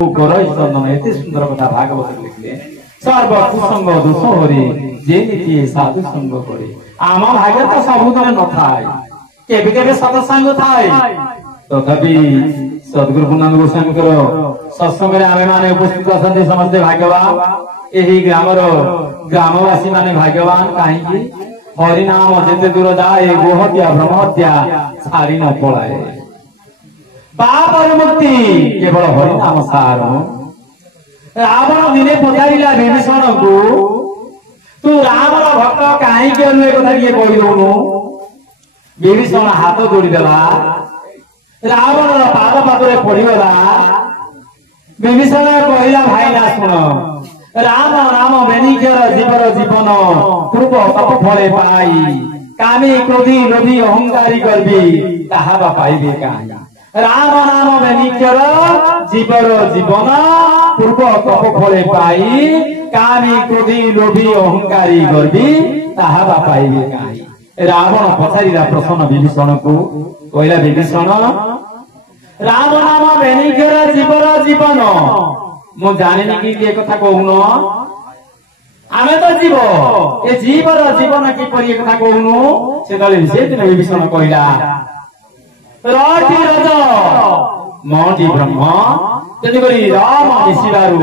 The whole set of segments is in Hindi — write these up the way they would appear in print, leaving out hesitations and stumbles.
एते सुंदर कथा भागवत लिखले सर्व कुसंग दोष हरि जे नीति साधु संग करे आम भाग्य तो सबुदिन न थाए केबे केबे सत्संग थाए तथापि सद्गुरु पूर्णानंद गोस्वामी सत्संग रे आमे माने उपस्थित अछन्ति समस्त भाग्यवान एही ग्रामर ग्रामवासी माने भाग्यवान काहेकि हरि नाम जेते दूर जाए गोहत्या ब्रह्महत्या छाड़ी न पलाए पाप मुक्ति केवल हरि नाम सार रावण दिने पचारिला विभीषण को तू राम भक्त कहीं कथा किए कहीदौनु विभीषण हाथ जोड़ीदेला रावण पाद पादरे पड़गला विभीषण कहला भाई ना शुण राम नाम बेनिकर जीवर जीवन पूर्व तप फले पाई कामी क्रोधी लोभी अहंकारी करबी ताहा पाइबे कहीं राम नाम बेनिकर जीवर जीवन पूर्व तप फले पाई कामी क्रोधी लोभी अहंकारी गर्वी ताहा पाइबे कहीं रावण पचारिला प्रसन्न विभीषण को कहला विभीषण राम नाम बेनिकर जीवर जीवन मु जानिनी कि ए कथा कहून आमे तो जीव ए जीवर जीवन किपरि कथा कहूनु से दिन विभीषण कहला रटी रज मटी ब्रह्म तेणुकरी राम मिशिबारु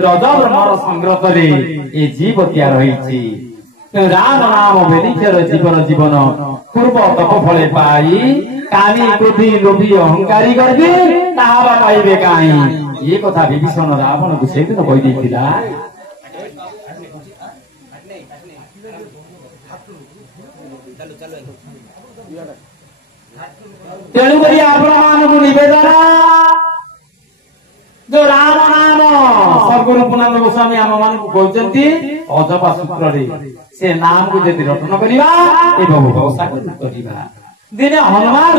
रज ब्रह्मर संग्रहरे ए जीव तैयार होइछि राम नाम बेनिकर जीवन जीवन पूर्व तप फले पाई कामी क्रोधी लोभी अहंकारी गर्वी ताहा पाइबे काहीं ये कथा विभीषण रावण को से दिन कहि दैथिला तेणुकरी आपण निवेदन जो राम नाम सद्गुरु पूर्णानंद गोस्वामी आम मान कहते अजपा सूत्र से नाम को यदि रटन करवा दिने हनुमान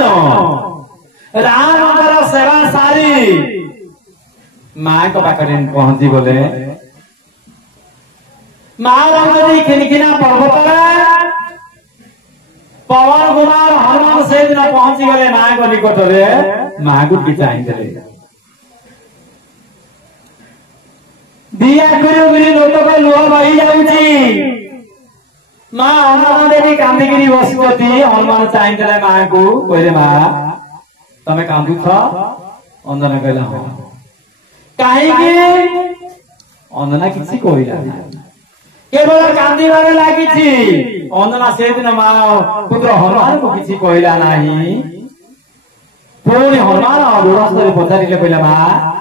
राम सेवा सारी माँ को पाखे पहुंची गले माँ रंगी खिनखिना पर्वत पवन कुमार हनुमान से दिन पहुंची गले माँ को निकट में माँ को भी चाहिए दिया लोक लुह बही जाऊँगी माँ हनुमान देवी कांदिकी बसती हनुमान चाहिए माँ को कहले माँ तमें कांदुछ अंजना कहला हाँ कहीं अंजना किसी कहला केवल कांदीबार लगी अंजना से दिन माँ पुत्र हनुमान को किसी कहला नहीं पुणी हनुमान दूरस्थ पचारे कहला माँ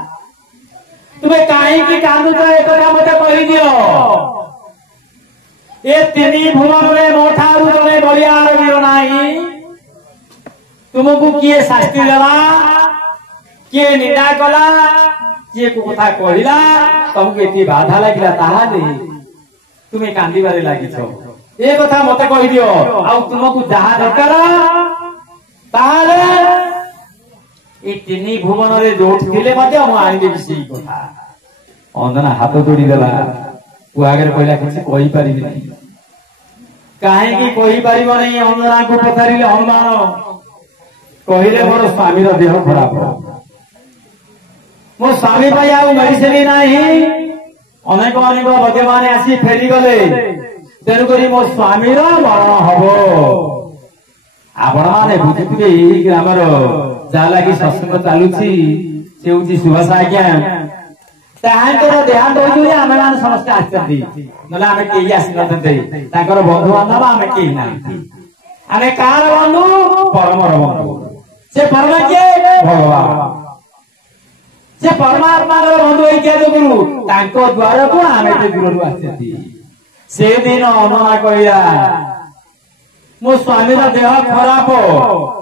तुम्हें कहीं कांदुच एक मत कही दियो ये तीन भुवन में मो ठारू जड़े बलियार वीर नहीं तुमको किए शास्ति देला किए निंदा कला किए को कथा कहला तुमको एति बाधा लगिला ताहा नहीं तुम्हें कांदीबारे लागिछ ए कथा मते कहि दियो आ तुमको जहा दरकार ताहाले ए तीन भुवन रे जोठ थिले मध्ये हम आनि देबी कथा अंजना हाथ जोड़ी देला तू आगे कहला किसी कही पारिबी नहीं कहीं कही पार नहीं अंजना को पचारे हनुमान कहले मोर स्वामी देह खराब मो स्वामी मेडिसिन नहीं अनेक अनेक बद्य मान आसी फेरीगले तेणुक मो स्वामी मरण हम आपण मैंने बुझुवे ग्रामर जहा लगी सत्संग चलुची से हूँ सुभाष आज्ञा देहांत हो आम मैंने समस्ते आसती ना आम कई आसी ना बंधु बांधव आम कई ना आम कार बंधु परमर बंधु से परम किए भगवान से परमात्मा बंधु जो द्वार को आम दूर आसती से दिन अंजना कहला मो स्वामी देह खराब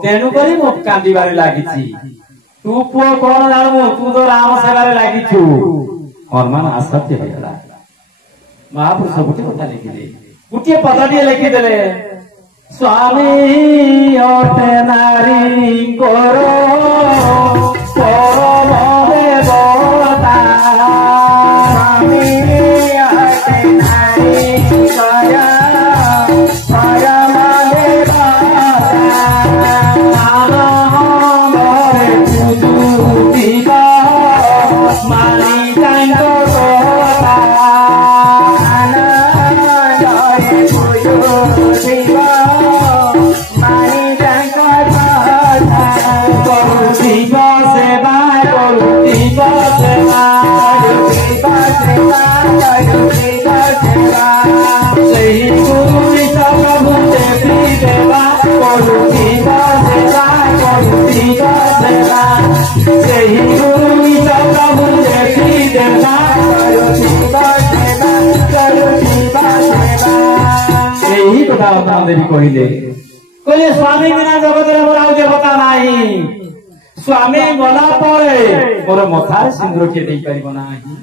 तेणुक मो कांदीबारे लगी तू पुओ कौन जानू तू तो राम सेवारे लगिछु हनुमान आसक्ति होगा महापुरुष गोटे कथा लिखिले गोटे पदटी लिखिदेले स्वामी अटे नारी करो परम देवता स्वामी अटे नारी करो परम देवता सेवा करुथिबा सेवा सेही गुरु निज प्रभु देखि देवा करुथिबा सेवा यही कथा बता देवी कहले स्वामी बिना जगत मोर आउ देवता नाही स्वामी गला परे मोर मथार सिंदूर के देई परिबो नाही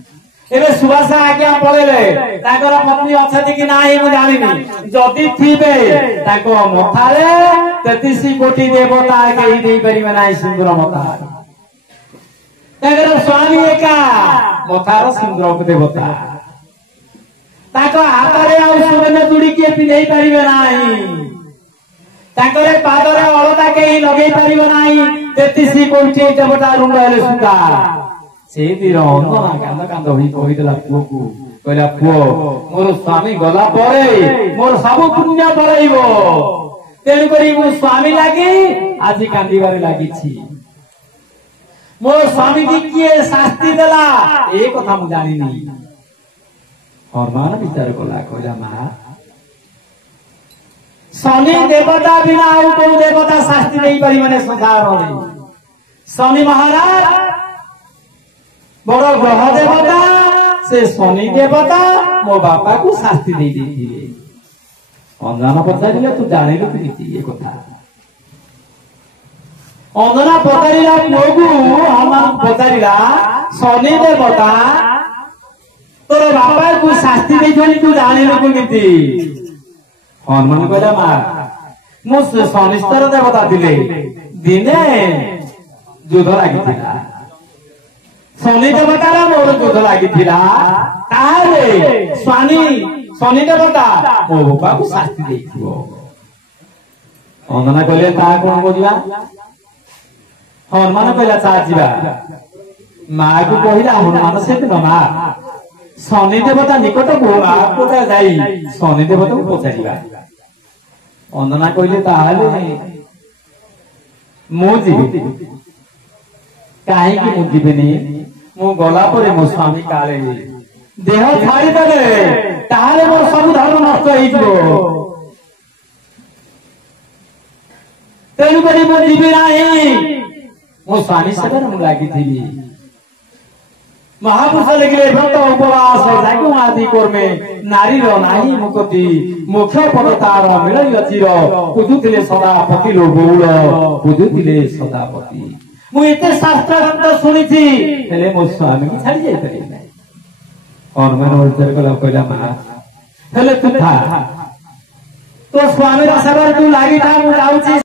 एबे सुवासा आज्ञा पळेले ताकर पत्नी अछति कि नाही मु जानिनी जति थिबे ताको मथारे 33 कोटी देवता के देई परिबो नाही सिंदूर मथार ताकर स्वामी एका मथार सिंदूर देवता ताको हातरे आउ सुवर्ण चूड़ी के पिनै परिबे नाही ताकरे पादरे अलता के लगे परिबो नाही 33 कोटी देवता रुंडले सुता से दिर अंदना कांद कांद होई कहिदला पुओ को कहला पुओ मोर स्वामी गला परे मोर सब पुण्य बळाइबो तेनु करी मो स्वामी लागी आज कांदीबारे लागी छी मोर स्वामी की किए शास्ति देला ए कथा मु जानि नहीं हनुमान विचार कला कहला मा शनि देवता बिना आउ को देवता शास्ति नहीं पारी माने संसार रे शनि महाराज बड़ ग्रह देवता से शनि देवता मो बापा को शास्ति दे देथिले अंजना पचारिले तू जानिलु कि ये कथा अंजना पचारिला पुओगु हनुमान पचारिला शनि देवता तोर बापा को शास्ति देथनि तू जानिलु कि हनुमान कहला मा मु शनिस्तर देवता थिले दिने युद्ध लागिथिला शनि देवतार मोर युद्ध लागिथिला तारे शनि देवता मो बापा को शास्ति देथिबो अंजना कहले ता कोन बोलिबा हनुमान कहला चा जीवा मा को कहिला हनुमान से न मा शनि देवता निकट को आपको जाई शनि देवता को पचारिबा अंजना कहले ताहाले मु जीवी काहे कि मु जीवेनी मु गला परे मो स्वामी काले देह छाड़ी देले ताहाले मोर सब धर्म नष्ट होई जो तेनु करी मु जीवी नाही मो स्वामी सगर मु लागी थी महापुरुष लिखले व्रत उपवास जागु आदि कर्मे नारी रो नाही मुक्ति मुख्य पद तार मिलई अचिर पूजुतिले सदापति लो गौड़ पूजुतिले सदापति मु एते शास्त्र ग्रंथ सुनिछि हेले मो स्वामी की छाड़ी जाई परि नै हनुमान विचार कला कहला मा हेले तू था तो स्वामी रा सबर तू लागि था मु जाउछि